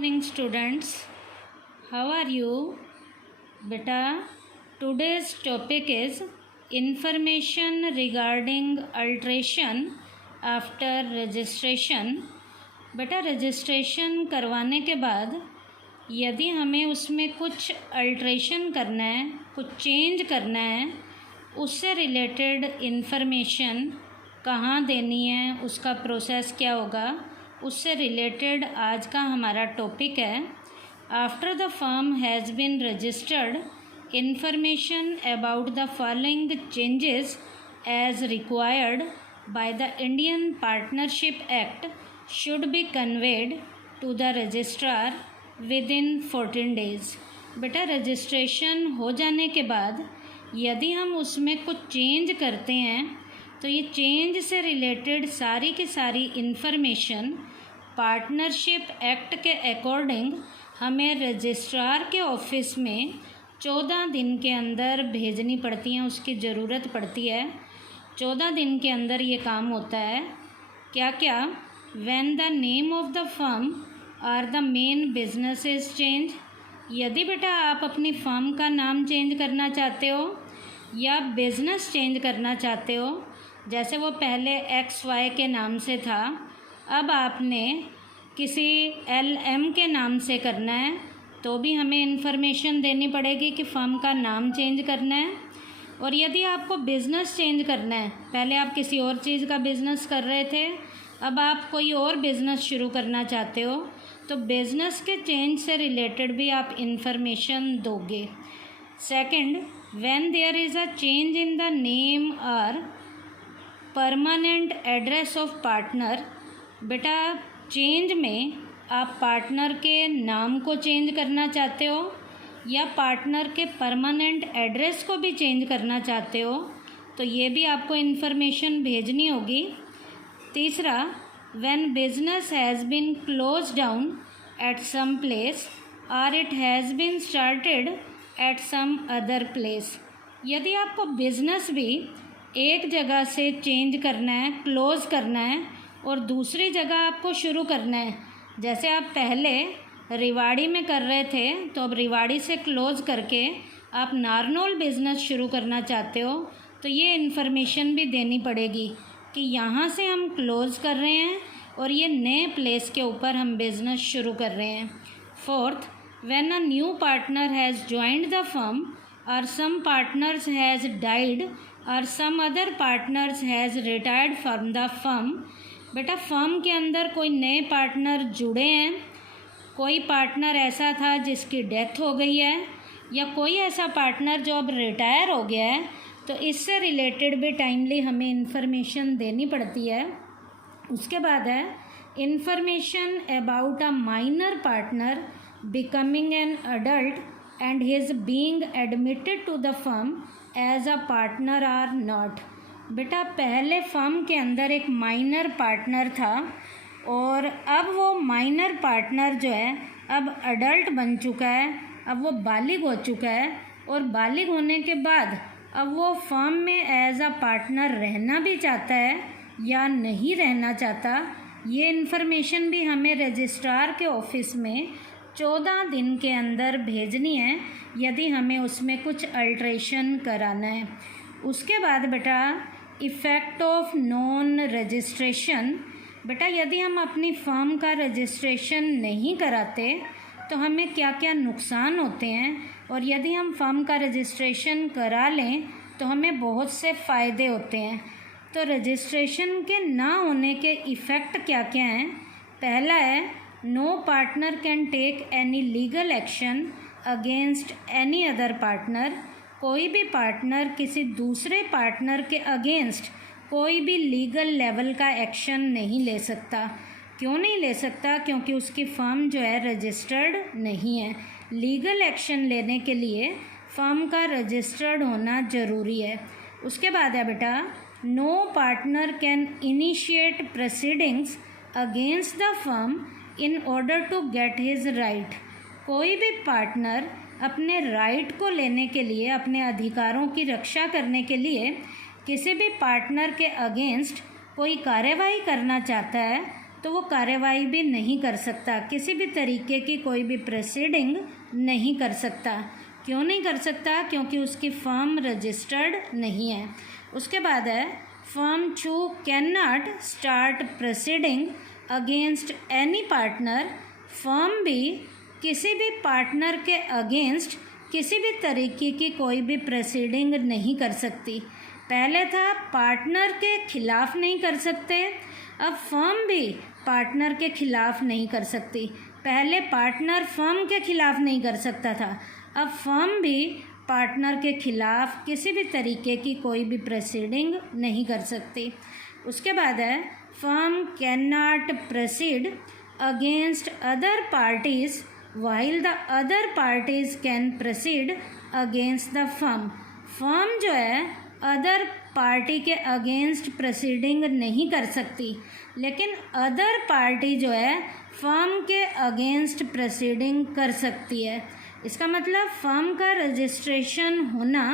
Morning students, how are you? Beta, today's topic is information regarding alteration after registration. बेटा registration करवाने के बाद यदि हमें उसमें कुछ अल्ट्रेशन करना है, कुछ चेंज करना है, उससे रिलेटेड इन्फॉर्मेशन कहाँ देनी है, उसका प्रोसेस क्या होगा, उससे रिलेटेड आज का हमारा टॉपिक है। After the firm has been registered, information about the following changes as required by the Indian Partnership Act should be conveyed to the registrar within 14 days. बेटा रजिस्ट्रेशन हो जाने के बाद यदि हम उसमें कुछ चेंज करते हैं तो ये चेंज से रिलेटेड सारी की सारी इन्फॉर्मेशन पार्टनरशिप एक्ट के अकॉर्डिंग हमें रजिस्ट्रार के ऑफिस में 14 दिन के अंदर भेजनी पड़ती हैं, उसकी ज़रूरत पड़ती है। 14 दिन के अंदर ये काम होता है। क्या क्या? When the name of the firm और the main business is change. यदि बेटा आप अपनी फर्म का नाम चेंज करना चाहते हो या बिज़नेस चेंज करना चाहते हो, जैसे वो पहले XY के नाम से था, अब आपने किसी LM के नाम से करना है तो भी हमें इन्फॉर्मेशन देनी पड़ेगी कि फर्म का नाम चेंज करना है। और यदि आपको बिज़नेस चेंज करना है, पहले आप किसी और चीज़ का बिज़नेस कर रहे थे, अब आप कोई और बिज़नेस शुरू करना चाहते हो, तो बिज़नेस के चेंज से रिलेटेड भी आप इन्फॉर्मेशन दोगे। Second, when there is a change in the name और परमानेंट एड्रेस ऑफ पार्टनर। बेटा चेंज में आप पार्टनर के नाम को चेंज करना चाहते हो या पार्टनर के परमानेंट एड्रेस को भी चेंज करना चाहते हो, तो ये भी आपको इन्फॉर्मेशन भेजनी होगी। तीसरा, when business has been close down at some place और it has been started at some other place. यदि आपको बिजनेस भी एक जगह से चेंज करना है, क्लोज़ करना है और दूसरी जगह आपको शुरू करना है, जैसे आप पहले रिवाड़ी में कर रहे थे तो अब रिवाड़ी से क्लोज़ करके आप नारनौल बिज़नेस शुरू करना चाहते हो, तो ये इन्फॉर्मेशन भी देनी पड़ेगी कि यहाँ से हम क्लोज़ कर रहे हैं और ये नए प्लेस के ऊपर हम बिज़नेस शुरू कर रहे हैं। Fourth, when a new partner has joined the firm और सम पार्टनर्स हैज़ डाइड और some other partners has retired from the firm. बेटा फर्म के अंदर कोई नए पार्टनर जुड़े हैं, कोई पार्टनर ऐसा था जिसकी डेथ हो गई है या कोई ऐसा पार्टनर जो अब रिटायर हो गया है, तो इससे रिलेटेड भी टाइमली हमें इन्फॉर्मेशन देनी पड़ती है। उसके बाद है information about a minor partner becoming an adult and his being admitted to the firm as a partner or not। बेटा पहले फर्म के अंदर एक माइनर पार्टनर था और अब वो माइनर पार्टनर जो है अब अडल्ट बन चुका है, अब वो बालिग हो चुका है और बालिग होने के बाद अब वो फर्म में एज अ पार्टनर रहना भी चाहता है या नहीं रहना चाहता, ये इन्फॉर्मेशन भी हमें रजिस्ट्रार के ऑफिस में 14 दिन के अंदर भेजनी है यदि हमें उसमें कुछ अल्ट्रेशन कराना है। उसके बाद बेटा इफ़ेक्ट ऑफ नॉन रजिस्ट्रेशन। बेटा यदि हम अपनी फर्म का रजिस्ट्रेशन नहीं कराते तो हमें क्या क्या नुकसान होते हैं, और यदि हम फर्म का रजिस्ट्रेशन करा लें तो हमें बहुत से फ़ायदे होते हैं। तो रजिस्ट्रेशन के ना होने के इफ़ेक्ट क्या क्या हैं? पहला है no partner can take any legal action against any other partner. कोई भी पार्टनर किसी दूसरे पार्टनर के अगेंस्ट कोई भी लीगल लेवल का एक्शन नहीं ले सकता। क्यों नहीं ले सकता? क्योंकि उसकी फर्म जो है रजिस्टर्ड नहीं है। लीगल एक्शन लेने के लिए फर्म का रजिस्टर्ड होना ज़रूरी है। उसके बाद है बेटा no partner can initiate proceedings against the firm in order to get his right. कोई भी पार्टनर अपने राइट को लेने के लिए, अपने अधिकारों की रक्षा करने के लिए किसी भी पार्टनर के अगेंस्ट कोई कार्यवाही करना चाहता है तो वो कार्यवाही भी नहीं कर सकता, किसी भी तरीके की कोई भी प्रोसीडिंग नहीं कर सकता। क्यों नहीं कर सकता? क्योंकि उसकी फर्म रजिस्टर्ड नहीं है। उसके बाद है firm 2 can not start proceeding against any partner. Firm भी किसी भी पार्टनर के अगेंस्ट किसी भी तरीके की कोई भी प्रोसीडिंग नहीं कर सकती। पहले था पार्टनर के खिलाफ नहीं कर सकते, अब फर्म भी पार्टनर के खिलाफ नहीं कर सकती। पहले पार्टनर फर्म के खिलाफ नहीं कर सकता था, अब फर्म भी पार्टनर के खिलाफ किसी भी तरीके की कोई भी प्रोसीडिंग नहीं कर सकती। उसके बाद है firm can not proceed against other parties while the other parties can proceed against the firm. Firm जो है अदर पार्टी के अगेंस्ट प्रोसीडिंग नहीं कर सकती, लेकिन अदर पार्टी जो है फर्म के अगेंस्ट प्रोसीडिंग कर सकती है। इसका मतलब फर्म का रजिस्ट्रेशन होना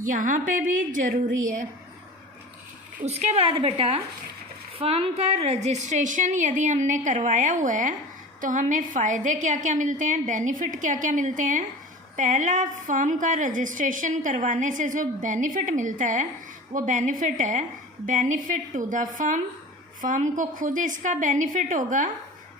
यहाँ पे भी ज़रूरी है। उसके बाद बेटा फर्म का रजिस्ट्रेशन यदि हमने करवाया हुआ है तो हमें फ़ायदे क्या क्या मिलते हैं, बेनिफिट क्या क्या मिलते हैं। पहला, फर्म का रजिस्ट्रेशन करवाने से जो बेनिफिट मिलता है वो बेनिफिट है benefit to the firm. Firm को खुद इसका बेनिफिट होगा।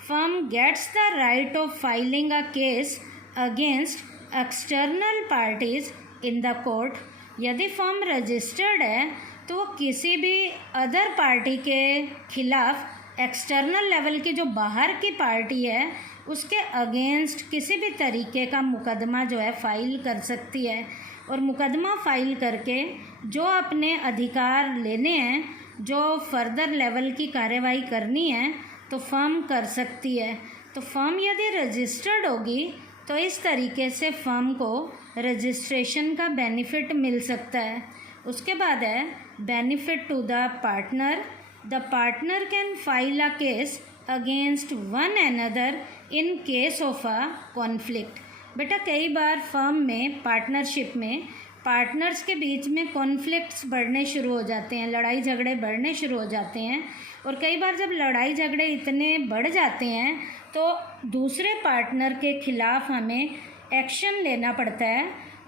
Firm gets the right of filing a case against external parties in the court. यदि फर्म रजिस्टर्ड है तो वो किसी भी अदर पार्टी के खिलाफ एक्सटर्नल लेवल की जो बाहर की पार्टी है उसके अगेंस्ट किसी भी तरीके का मुकदमा जो है फ़ाइल कर सकती है, और मुकदमा फ़ाइल करके जो अपने अधिकार लेने हैं, जो फर्दर लेवल की कार्यवाही करनी है तो फर्म कर सकती है। तो फर्म यदि रजिस्टर्ड होगी तो इस तरीके से फर्म को रजिस्ट्रेशन का बेनिफिट मिल सकता है। उसके बाद है benefit to the partner. The partner can file a case against one another in case of a conflict. बेटा कई बार फर्म में पार्टनरशिप में पार्टनर्स के बीच में कॉन्फ्लिक्ट्स बढ़ने शुरू हो जाते हैं, लड़ाई झगड़े बढ़ने शुरू हो जाते हैं, और कई बार जब लड़ाई झगड़े इतने बढ़ जाते हैं तो दूसरे पार्टनर के खिलाफ हमें एक्शन लेना पड़ता है।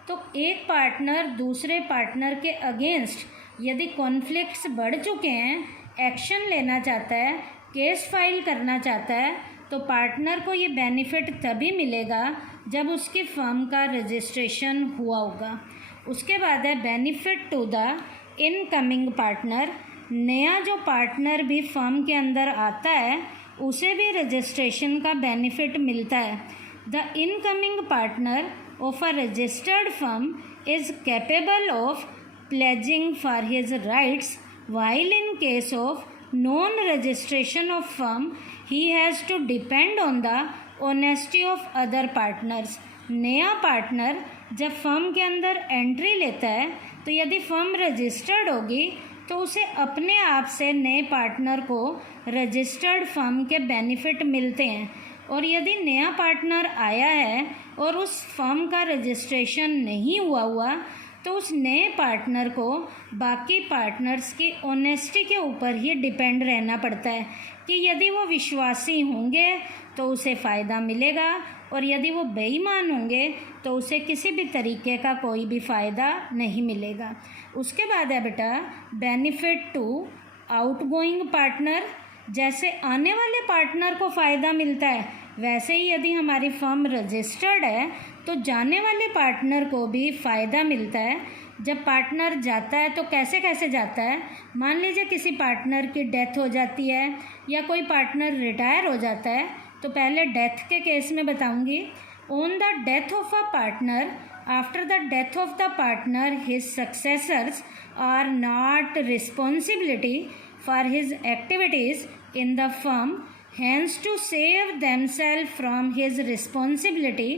तो एक पार्टनर दूसरे पार्टनर के अगेंस्ट यदि कॉन्फ्लिक्ट्स बढ़ चुके हैं, एक्शन लेना चाहता है, केस फाइल करना चाहता है, तो पार्टनर को ये बेनिफिट तभी मिलेगा जब उसकी फर्म का रजिस्ट्रेशन हुआ होगा। उसके बाद है benefit to the incoming partner. नया जो पार्टनर भी फर्म के अंदर आता है उसे भी रजिस्ट्रेशन का बेनिफिट मिलता है। The incoming partner of a registered firm is capable of pledging for his rights, while in case of non-registration of firm, he has to depend on the honesty of other partners. नया partner जब firm के अंदर entry लेता है तो यदि firm registered होगी तो उसे अपने आप से नए पार्टनर को रजिस्टर्ड फर्म के बेनिफिट मिलते हैं, और यदि नया पार्टनर आया है और उस फर्म का रजिस्ट्रेशन नहीं हुआ तो उस नए पार्टनर को बाकी पार्टनर्स की ऑनेस्टी के ऊपर ही डिपेंड रहना पड़ता है कि यदि वो विश्वासी होंगे तो उसे फ़ायदा मिलेगा, और यदि वो बेईमान होंगे तो उसे किसी भी तरीके का कोई भी फ़ायदा नहीं मिलेगा। उसके बाद है बेटा बेनिफिट टू आउटगोइंग पार्टनर। जैसे आने वाले पार्टनर को फ़ायदा मिलता है वैसे ही यदि हमारी फर्म रजिस्टर्ड है तो जाने वाले पार्टनर को भी फ़ायदा मिलता है। जब पार्टनर जाता है तो कैसे कैसे जाता है, मान लीजिए किसी पार्टनर की डेथ हो जाती है या कोई पार्टनर रिटायर हो जाता है, तो पहले डेथ के केस में बताऊंगी। On the death of a partner, after the death of the partner his successors are not responsibility for his activities in the firm, hence to save themselves from his responsibility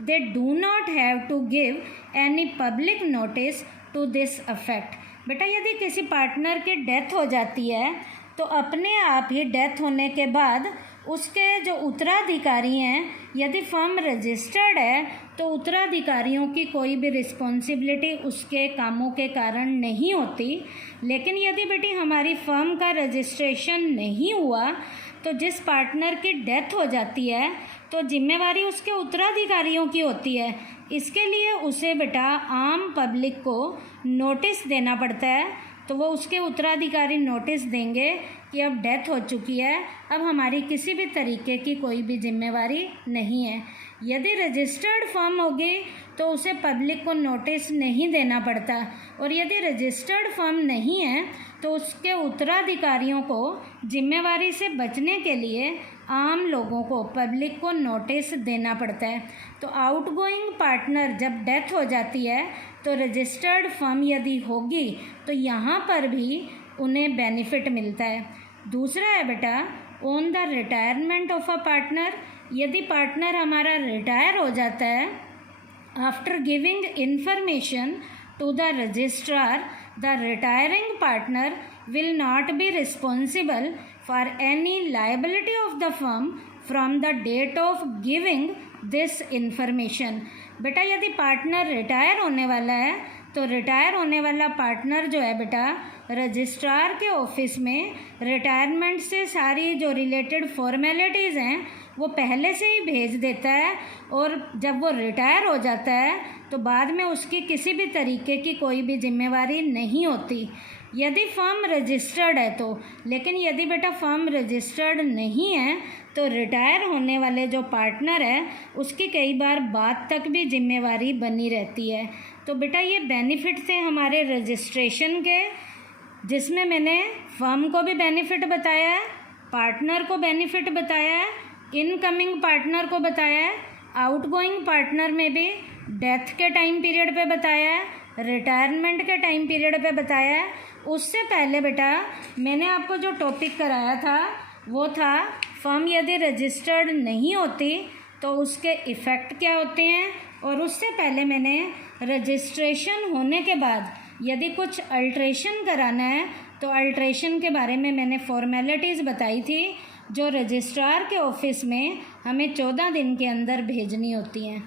they do not have to give any public notice to this effect। बेटा यदि किसी partner की death हो जाती है तो अपने आप ही डेथ होने के बाद उसके जो उत्तराधिकारी हैं, यदि फर्म रजिस्टर्ड है तो उत्तराधिकारियों की कोई भी रिस्पॉन्सिबिलिटी उसके कामों के कारण नहीं होती। लेकिन यदि बेटी हमारी फर्म का रजिस्ट्रेशन नहीं हुआ तो जिस पार्टनर की डेथ हो जाती है तो जिम्मेवारी उसके उत्तराधिकारियों की होती है। इसके लिए उसे बेटा आम पब्लिक को नोटिस देना पड़ता है। तो वो उसके उत्तराधिकारी नोटिस देंगे कि अब डेथ हो चुकी है, अब हमारी किसी भी तरीके की कोई भी जिम्मेवारी नहीं है। यदि रजिस्टर्ड फर्म होगी तो उसे पब्लिक को नोटिस नहीं देना पड़ता, और यदि रजिस्टर्ड फर्म नहीं है तो उसके उत्तराधिकारियों को जिम्मेवारी से बचने के लिए आम लोगों को, पब्लिक को नोटिस देना पड़ता है। तो आउटगोइंग पार्टनर जब डेथ हो जाती है तो रजिस्टर्ड फर्म यदि होगी तो यहाँ पर भी उन्हें बेनिफिट मिलता है। दूसरा है बेटा on the retirement of a partner. यदि पार्टनर हमारा रिटायर हो जाता है, after giving information to the registrar, the retiring partner will not be responsible for any liability of the firm from the date of giving this information। बेटा यदि partner retire होने वाला है तो रिटायर होने वाला पार्टनर जो है बेटा रजिस्ट्रार के ऑफिस में रिटायरमेंट से सारी जो रिलेटेड फॉर्मेलिटीज़ हैं वो पहले से ही भेज देता है, और जब वो रिटायर हो जाता है तो बाद में उसकी किसी भी तरीके की कोई भी जिम्मेवारी नहीं होती यदि फर्म रजिस्टर्ड है तो। लेकिन यदि बेटा फर्म रजिस्टर्ड नहीं है तो रिटायर होने वाले जो पार्टनर है उसकी कई बार बाद तक भी जिम्मेवारी बनी रहती है। तो बेटा ये बेनिफिट थे हमारे रजिस्ट्रेशन के, जिसमें मैंने फर्म को भी बेनिफिट बताया है, पार्टनर को बेनिफिट बताया है, इनकमिंग पार्टनर को बताया है, आउटगोइंग पार्टनर में भी डेथ के टाइम पीरियड पे बताया है, रिटायरमेंट के टाइम पीरियड पे बताया है। उससे पहले बेटा मैंने आपको जो टॉपिक कराया था वो था फर्म यदि रजिस्टर्ड नहीं होती तो उसके इफ़ेक्ट क्या होते हैं, और उससे पहले मैंने रजिस्ट्रेशन होने के बाद यदि कुछ अल्ट्रेशन कराना है तो अल्ट्रेशन के बारे में मैंने फॉर्मेलिटीज़ बताई थी जो रजिस्ट्रार के ऑफिस में हमें 14 दिन के अंदर भेजनी होती हैं।